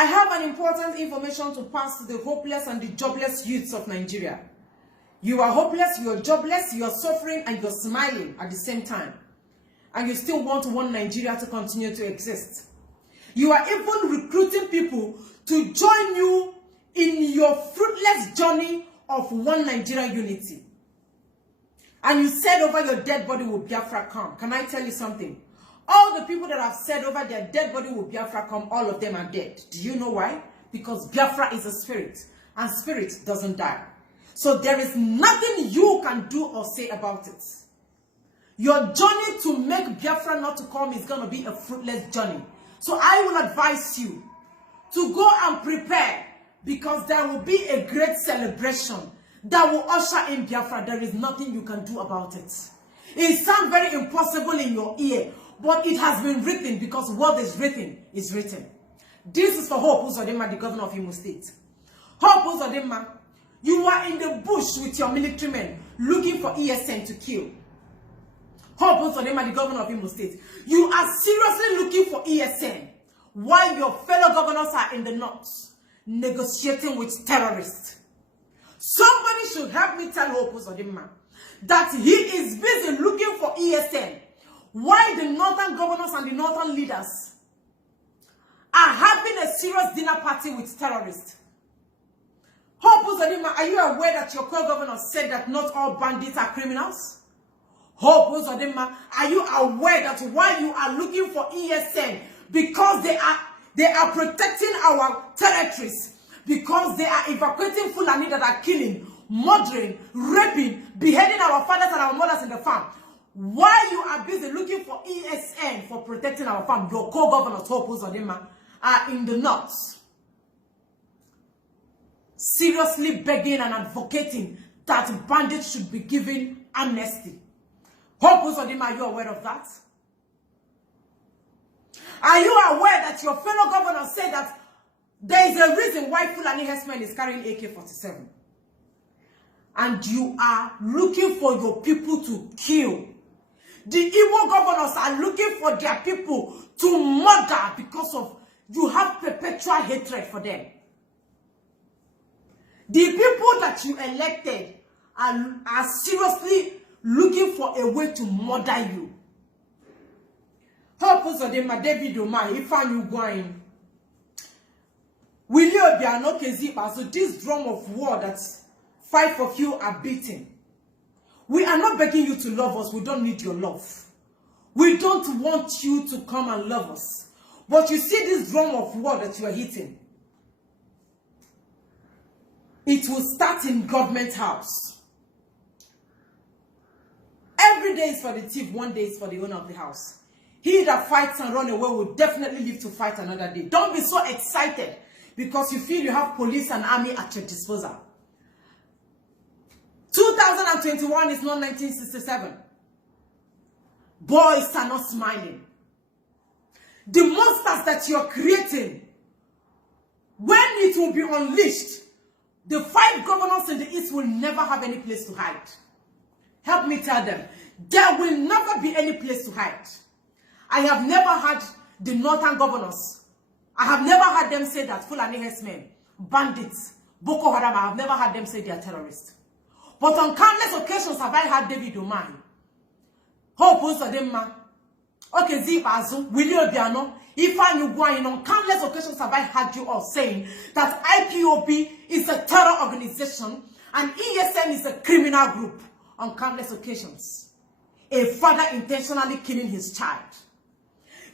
I have an important information to pass to the hopeless and the jobless youths of Nigeria. You are hopeless, you are jobless, you are suffering, and you're smiling at the same time. And you still want one Nigeria to continue to exist. You are even recruiting people to join you in your fruitless journey of one Nigeria unity. And you said over your dead body will Biafra come. Can I tell you something? All the people that have said over their dead body will Biafra come, all of them are dead. Do you know why? Because Biafra is a spirit, and spirit doesn't die. So there is nothing you can do or say about it. Your journey to make Biafra not to come is going to be a fruitless journey. So I will advise you to go and prepare, because there will be a great celebration that will usher in Biafra. There is nothing you can do about it. It sounds very impossible in your ear, but it has been written, because what is written is written. This is for Hope Uzodinma, the governor of Imo State. Hope Uzodinma, you are in the bush with your military men looking for ESN to kill. Hope Uzodinma, the governor of Imo State, you are seriously looking for ESN while your fellow governors are in the north negotiating with terrorists. Somebody should help me tell Hope Uzodinma that he is busy looking for ESN while the northern governors and the northern leaders are having a serious dinner party with terrorists. Hope Uzodinma, are you aware that your co-governor said that not all bandits are criminals? Hope Uzodinma, are you aware that while you are looking for ESN, because they are protecting our territories, because they are evacuating Fulani that are killing, murdering, raping, beheading our fathers and our mothers in the farm, while you are busy looking for ESN for protecting our farm, your co-governors, Hope Uzodinma, are in the north seriously begging and advocating that bandits should be given amnesty. Hope Uzodinma, are you aware of that? Are you aware that your fellow governor said that there is a reason why Fulani herdsmen is carrying AK-47? And you are looking for your people to kill. The Igbo governors are looking for their people to murder because of you have perpetual hatred for them. The people that you elected are seriously looking for a way to murder you. Hope Uzodinma, David Omah, Ifeanyi Ugwuanyi, Willie Obiano Kezipa, so this drum of war that 5 of you are beating. We are not begging you to love us. We don't need your love. We don't want you to come and love us. But you see this drum of war that you are hitting. It will start in government house. Every day is for the thief, one day is for the owner of the house. He that fights and runs away will definitely live to fight another day. Don't be so excited because you feel you have police and army at your disposal. 2021 is not 1967. Boys are not smiling. The monsters that you're creating, when it will be unleashed, the 5 governors in the east will never have any place to hide. Help me tell them, there will never be any place to hide. I have never had the northern governors, I have never had them say that Fulani herdsmen, bandits, Boko Haram, I have never had them say they are terrorists. But on countless occasions have I had David Omah, Hope Uzodinma, Okeziikpeazu, Willie Obiano, Ifeanyi Ugwuanyi. On countless occasions have I heard you all saying that IPOB is a terror organization and ESN is a criminal group. On countless occasions, a father intentionally killing his child.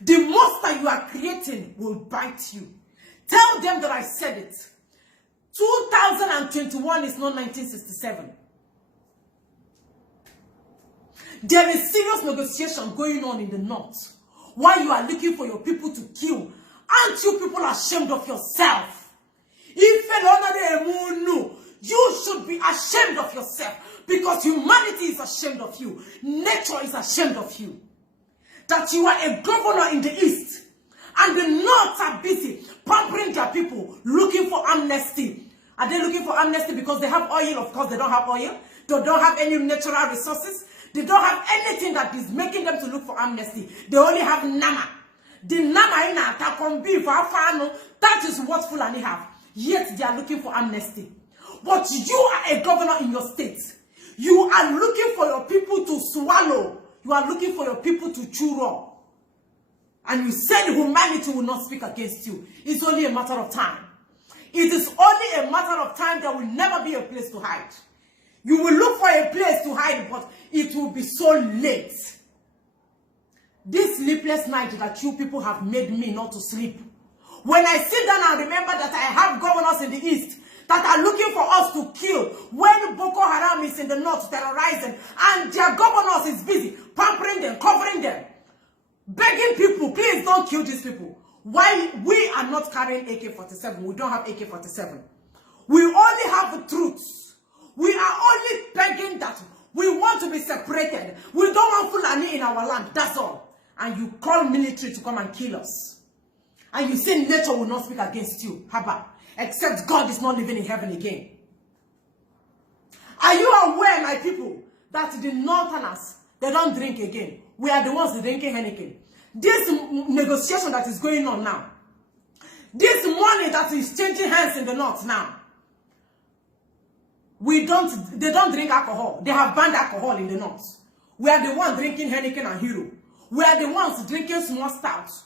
The monster you are creating will bite you. Tell them that I said it. 2021 is not 1967. There is serious negotiation going on in the north. While you are looking for your people to kill, aren't you people ashamed of yourself? You should be ashamed of yourself because humanity is ashamed of you. Nature is ashamed of you. That you are a governor in the east and the north are busy pampering their people, looking for amnesty. Are they looking for amnesty because they have oil? Of course, they don't have oil. They don't have any natural resources. They don't have anything that is making them to look for amnesty. They only have Nama. The Nama in Atakombi for Afano, That is what Fulani have. Yet they are looking for amnesty. But you are a governor in your state. You are looking for your people to swallow. You are looking for your people to chew raw. And you said humanity will not speak against you. It's only a matter of time. It is only a matter of time. There will never be a place to hide. You will look for a place to hide, but it will be so late. This sleepless night that you people have made me not to sleep. When I sit down and remember that I have governors in the east that are looking for us to kill, when Boko Haram is in the north terrorizing, and their governors is busy pampering them, covering them, begging people, please don't kill these people. Why we are not carrying AK-47? We don't have AK-47. We only have the truths. We are only begging that we want to be separated. We don't want Fulani in our land. That's all. And you call military to come and kill us. And you say nature will not speak against you. Haba. Except God is not living in heaven again. Are you aware, my people, that the northerners, they don't drink again? We are the ones drinking Heineken. This negotiation that is going on now, this money that is changing hands in the north now, they don't drink alcohol. They have banned alcohol in the north. We are the ones drinking Heineken and Hero. We are the ones drinking small stouts.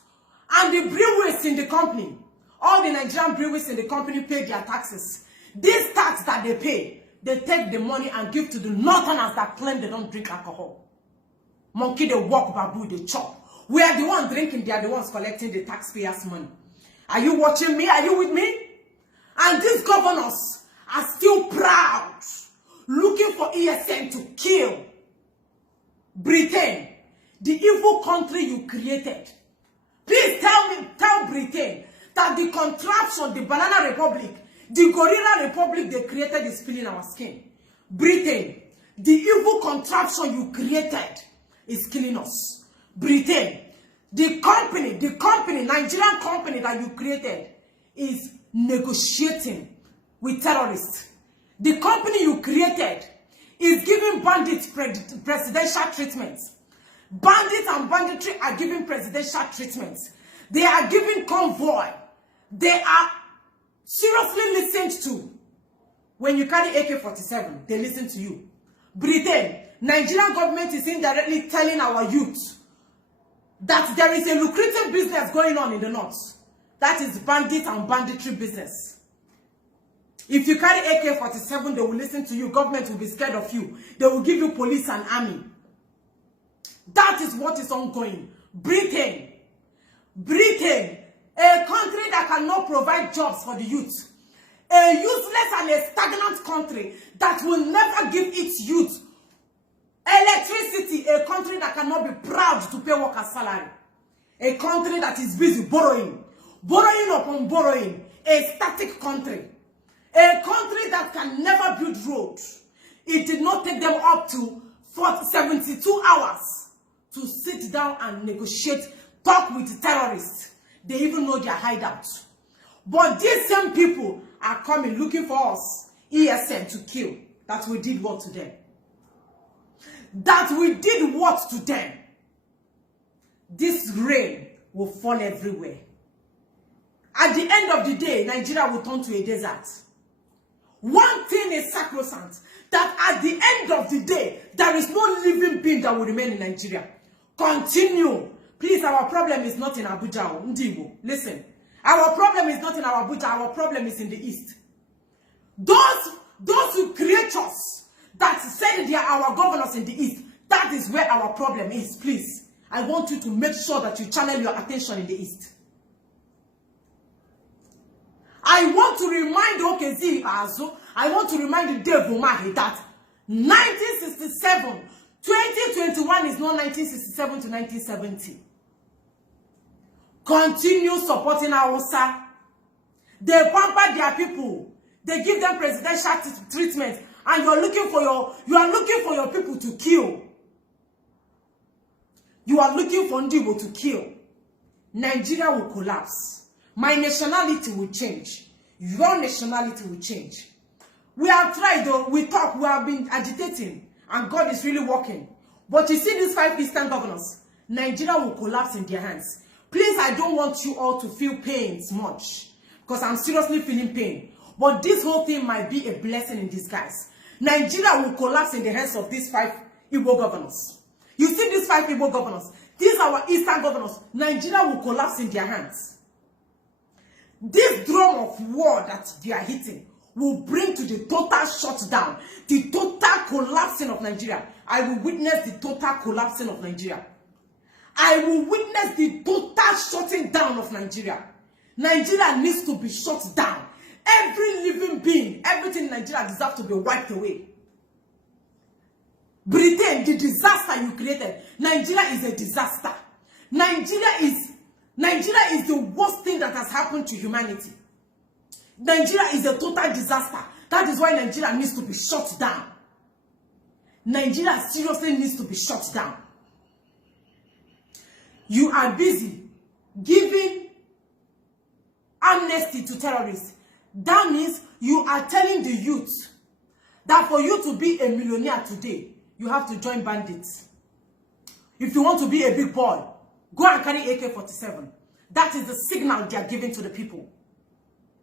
And the breweries in the company, all the Nigerian breweries in the company pay their taxes. This tax that they pay, they take the money and give to the northerners that claim they don't drink alcohol. Monkey, they walk, babu, they chop. We are the ones drinking, they are the ones collecting the taxpayers' money. Are you watching me? Are you with me? And these governors are still proud, looking for ESN to kill Britain, the evil country you created. Please tell Britain that the contraption, the Banana Republic, the Gorilla Republic they created is peeling our skin. Britain, the evil contraption you created is killing us. Britain, the company, Nigerian company that you created is negotiating with terrorists. The company you created is giving bandits presidential treatments. Bandits and banditry are giving presidential treatments. They are giving convoy. They are seriously listened to. When you carry AK-47, they listen to you. Britain, Nigerian government is indirectly telling our youth that there is a lucrative business going on in the north. That is bandit and banditry business. If you carry AK-47, they will listen to you. Government will be scared of you. They will give you police and army. That is what is ongoing. Britain, a country that cannot provide jobs for the youth. A useless and a stagnant country that will never give its youth electricity. A country that cannot be proud to pay workers' salary. A country that is busy borrowing upon borrowing. A static country. A country that can never build roads. It did not take them up to 72 hours to sit down and negotiate, talk with terrorists. They even know their hideout. But these same people are coming looking for us, ESN, to kill. That we did what to them? That we did what to them? This rain will fall everywhere. At the end of the day, Nigeria will turn to a desert. One thing is sacrosanct, that at the end of the day, there is no living being that will remain in Nigeria. Continue. Please, our problem is not in Abuja. Ndibo, listen. Our problem is not in Abuja. Our problem is in the east. Those creatures that said they are our governors in the east, that is where our problem is. Please, I want you to make sure that you channel your attention in the east. I want to remind Okezie Azo, I want to remind Dave Umahi that 1967, 2021 is not 1967 to 1970. Continue supporting Hausa. They pamper their people. They give them presidential treatment, and you are looking for your people to kill. You are looking for Ndibo to kill. Nigeria will collapse. My nationality will change. Your nationality will change. We have tried though. We talk. We have been agitating, and God is really working. But you see these 5 Eastern governors, Nigeria will collapse in their hands. Please, I don't want you all to feel pains much. because I'm seriously feeling pain. But this whole thing might be a blessing in disguise. Nigeria will collapse in the hands of these 5 Igbo governors. You see these 5 Igbo governors? These are our eastern governors. Nigeria will collapse in their hands. This drum of war that they are hitting will bring to the total shutdown, the total collapsing of Nigeria. I will witness the total collapsing of Nigeria. I will witness the total shutting down of Nigeria. Nigeria needs to be shut down. Every living being, everything in Nigeria deserves to be wiped away. Britain, the disaster you created. Nigeria is a disaster. Nigeria is the worst thing that has happened to humanity. Nigeria is a total disaster. That is why Nigeria needs to be shut down. Nigeria seriously needs to be shut down. You are busy giving amnesty to terrorists. That means you are telling the youth that for you to be a millionaire today, you have to join bandits. If you want to be a big boy, go and carry AK-47. That is the signal they are giving to the people.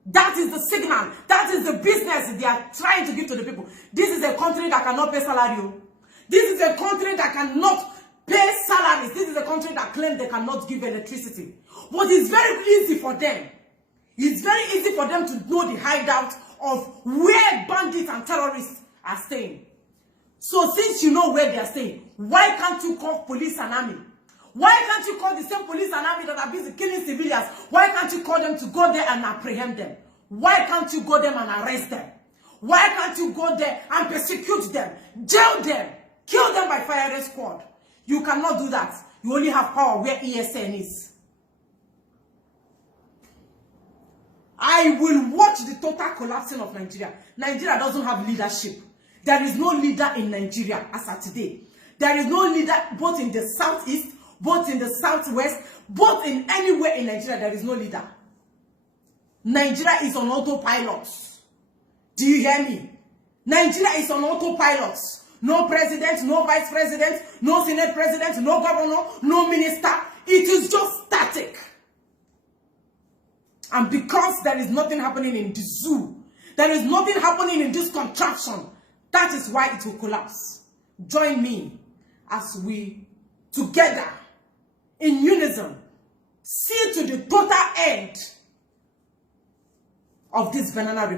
That is the signal. That is the business they are trying to give to the people. This is a country that cannot pay salary. This is a country that cannot pay salaries. This is a country that claims they cannot give electricity. But it's very easy for them. It's very easy for them to know the hideout of where bandits and terrorists are staying. So since you know where they are staying, why can't you call police and army? Why can't you call the same police and army that are busy killing civilians? Why can't you call them to go there and apprehend them? Why can't you go there and arrest them? Why can't you go there and persecute them, jail them, kill them by firing squad? You cannot do that. You only have power where ESN is. I will watch the total collapsing of Nigeria. Nigeria doesn't have leadership. There is no leader in Nigeria as of today. There is no leader both in the southeast, both in the southwest, both in anywhere in Nigeria. There is no leader. Nigeria is on autopilot. Do you hear me? Nigeria is on autopilot. No president, no vice president, no senate president, no governor, no minister. It is just static. And because there is nothing happening in the zoo, there is nothing happening in this contraption, that is why it will collapse. Join me as we together in unison see to the total end of this banana republic.